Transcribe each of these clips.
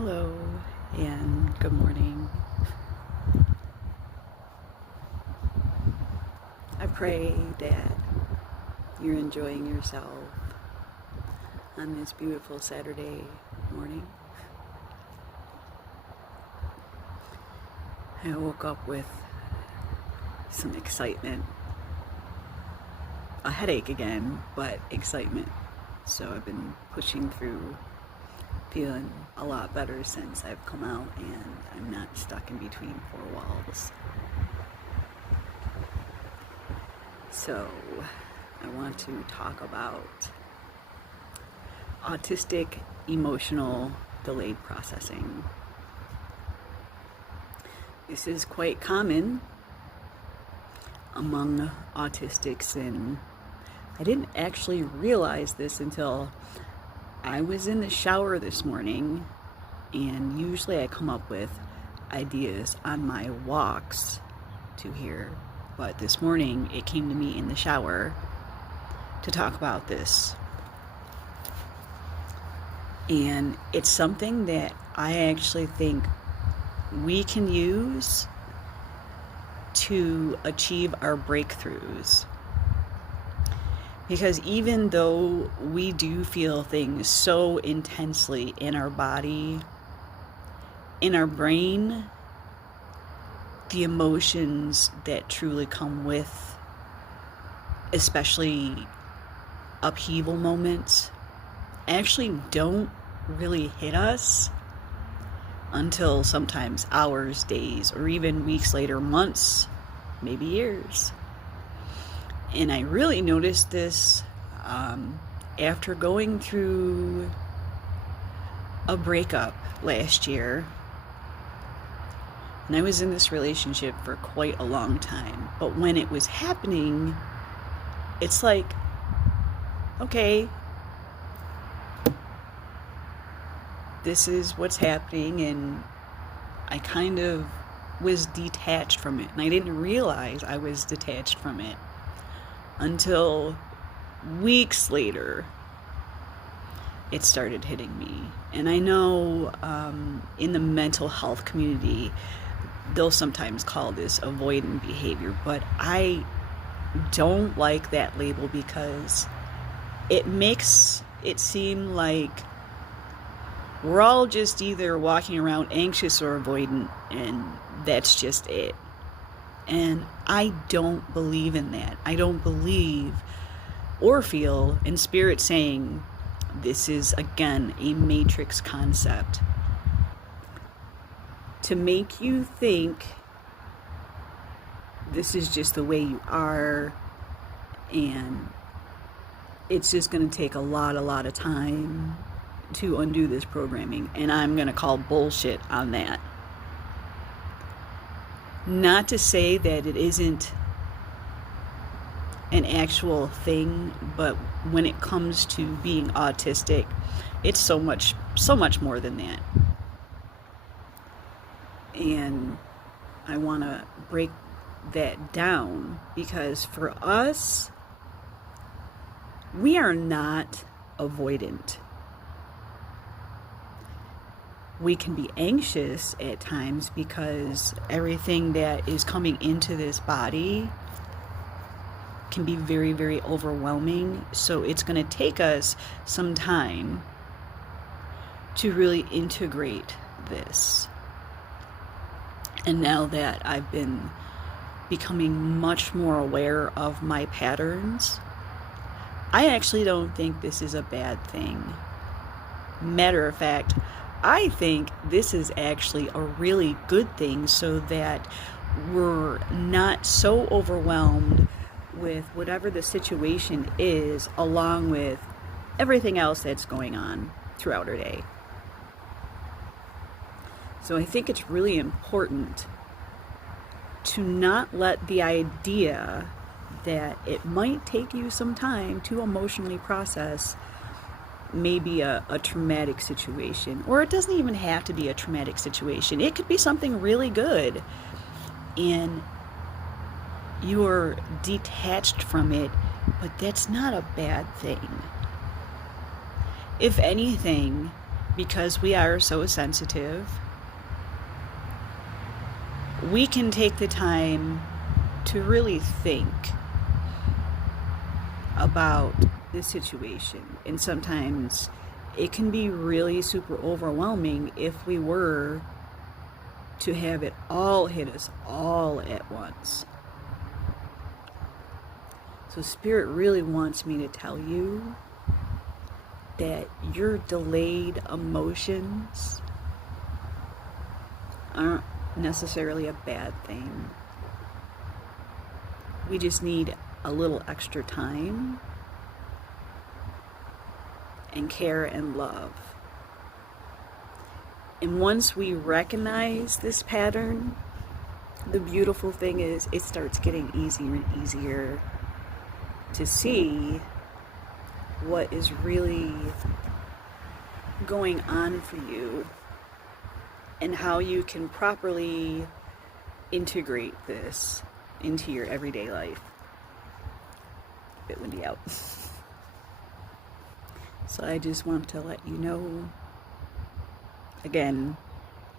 Hello and good morning. I pray that you're enjoying yourself on this beautiful Saturday morning. I woke up with some excitement, a headache again, but excitement. So I've been pushing through, feeling a lot better since I've come out and I'm not stuck in between four walls. So I want to talk about autistic emotional delayed processing. This is quite common among autistics, and I didn't actually realize this until I was in the shower this morning, and usually I come up with ideas on my walks to here, but this morning it came to me in the shower to talk about this. And it's something that I actually think we can use to achieve our breakthroughs. Because even though we do feel things so intensely in our body, in our brain, the emotions that truly come with, especially upheaval moments, actually don't really hit us until sometimes hours, days, or even weeks later, months, maybe years. And I really noticed this after going through a breakup last year. And I was in this relationship for quite a long time. But when it was happening, it's like, okay, this is what's happening, and I kind of was detached from it. And I didn't realize I was detached from it until weeks later it started hitting me. And I know in the mental health community they'll sometimes call this avoidant behavior, but I don't like that label because it makes it seem like we're all just either walking around anxious or avoidant, and that's just it. And I don't believe in that. I don't believe or feel in spirit saying this is, again, a matrix concept to make you think this is just the way you are, and it's just going to take a lot of time to undo this programming, and I'm going to call bullshit on that. Not to say that it isn't an actual thing, but when it comes to being autistic, it's so much more than that. And I want to break that down, because for us, we are not avoidant. We can be anxious at times because everything that is coming into this body can be very overwhelming. So it's going to take us some time to really integrate this. And now that I've been becoming much more aware of my patterns, I actually don't think this is a bad thing. Matter of fact, I think this is actually a really good thing, so that we're not so overwhelmed with whatever the situation is, along with everything else that's going on throughout our day. So I think it's really important to not let the idea that it might take you some time to emotionally process maybe a traumatic situation, or it doesn't even have to be a traumatic situation. It could be something really good, and you're detached from it, but that's not a bad thing. If anything, because we are so sensitive, we can take the time to really think about the situation. And sometimes it can be really super overwhelming if we were to have it all hit us all at once. So Spirit really wants me to tell you that your delayed emotions aren't necessarily a bad thing. We just need a little extra time and care and love. And once we recognize this pattern, the beautiful thing is it starts getting easier and easier to see what is really going on for you and how you can properly integrate this into your everyday life. A bit windy out. So I just want to let you know, again,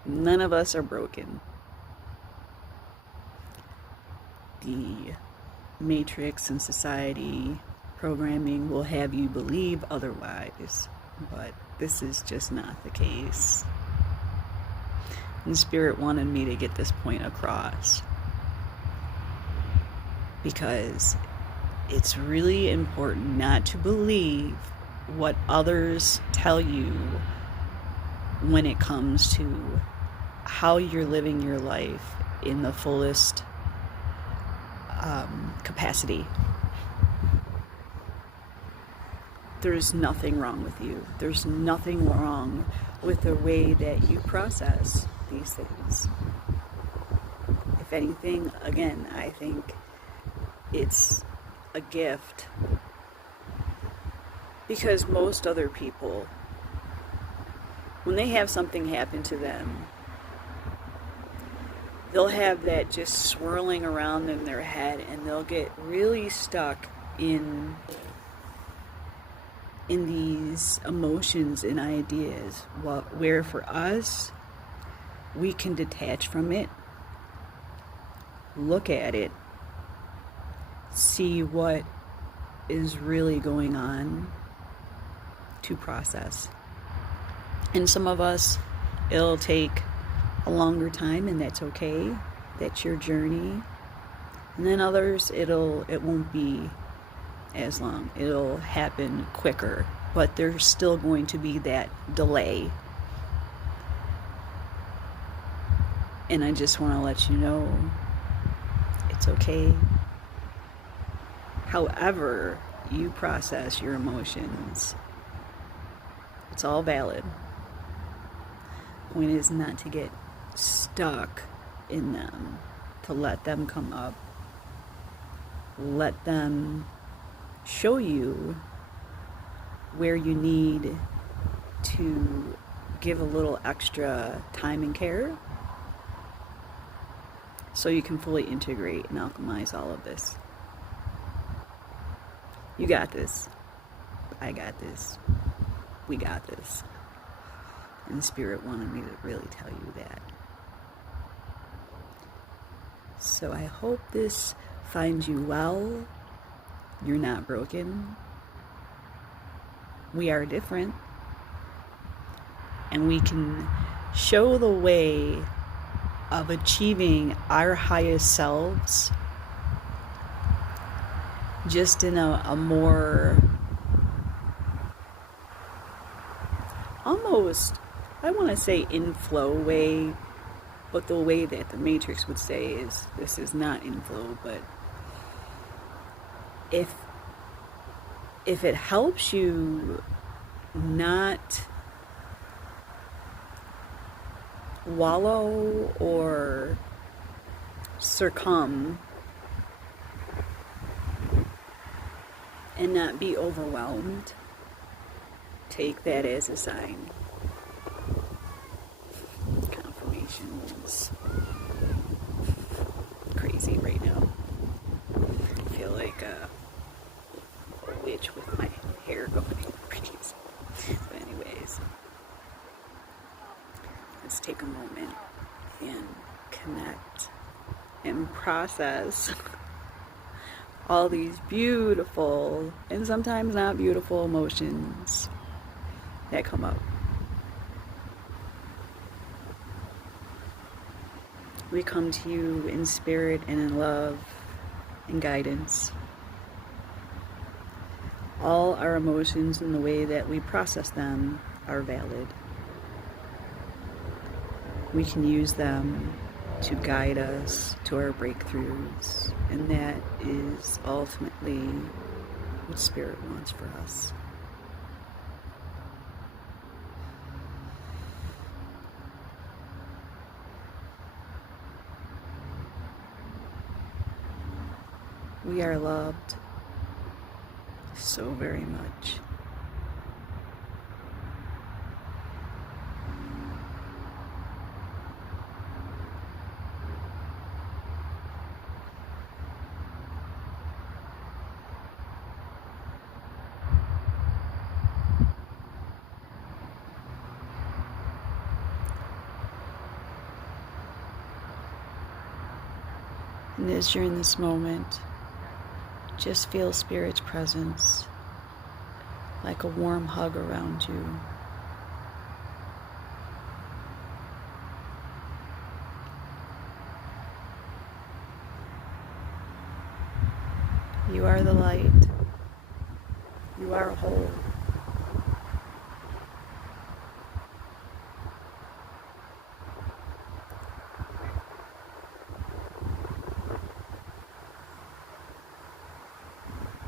none of us are broken. The matrix and society programming will have you believe otherwise, but this is just not the case. And Spirit wanted me to get this point across because it's really important not to believe what others tell you when it comes to how you're living your life in the fullest capacity. There's nothing wrong with you. There's nothing wrong with the way that you process these things. If anything, again, I think it's a gift, because most other people, when they have something happen to them, they'll have that just swirling around in their head, and they'll get really stuck in these emotions and ideas, where for us, we can detach from it, look at it, see what is really going on to process. And some of us, it'll take a longer time, and that's okay. That's your journey. And then others, it won't be as long. It'll happen quicker, but there's still going to be that delay. And I just want to let you know it's okay. However you process your emotions, it's all valid. The point is not to get stuck in them, to let them come up, let them show you where you need to give a little extra time and care so you can fully integrate and alchemize all of this. You got this. I got this. We got this. And Spirit wanted me to really tell you that. So I hope this finds you well. You're not broken. We are different. And we can show the way of achieving our highest selves just in a more almost, I want to say in flow way, but the way that the Matrix would say is this is not in flow, but if it helps you not wallow or succumb and not be overwhelmed, take that as a sign. Confirmation is crazy right now. I feel like a witch with my hair going crazy. But anyways, let's take a moment and connect and process all these beautiful and sometimes not beautiful emotions that come up. We come to you in spirit and in love and guidance. All our emotions and the way that we process them are valid. We can use them to guide us to our breakthroughs, and that is ultimately what Spirit wants for us. We are loved so very much. And as you're in this moment, just feel Spirit's presence like a warm hug around you. You are the light. You are whole.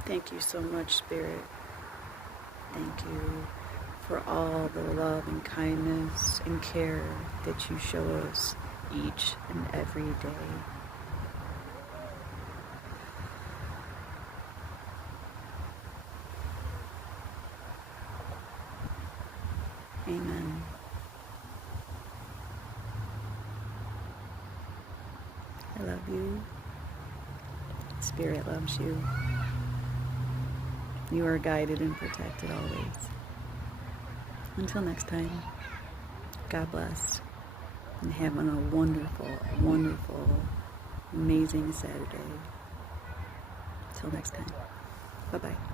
Thank you so much, Spirit. Thank you for all the love and kindness and care that you show us each and every day. Amen. I love you. Spirit loves you. You are guided and protected always. Until next time, God bless, and have a wonderful, wonderful, amazing Saturday. Till next time. Bye-bye.